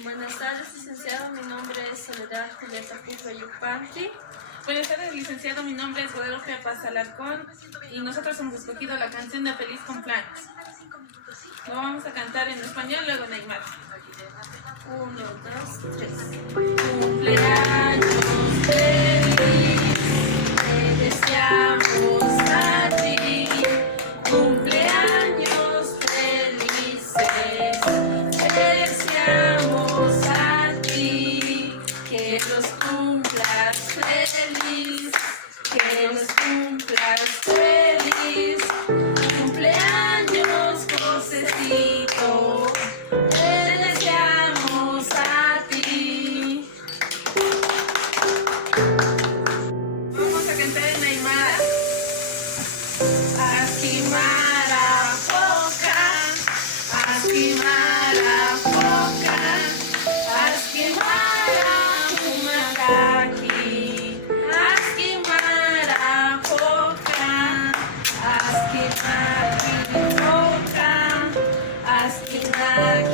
Buenas tardes, licenciado. Mi nombre es Soledad Julieta Pujo Yupanqui. Buenas tardes, licenciado. Mi nombre es Guadalupe Paz Alarcón y nosotros hemos escogido la canción de Feliz Cumpleaños. Lo vamos a cantar en español, luego en aymara. 1, 2, 3. Cumpleaños feliz, te deseamos a ti. Cumpleaños felices, te deseamos a ti. Que los cumplas feliz, que los cumplas feliz. Cumpleaños, Josecito, te deseamos a ti. Vamos a cantar en aymara. Askimara foca, askimara foca, askimara humakaki, askimara foca, askimaki foca, askimaki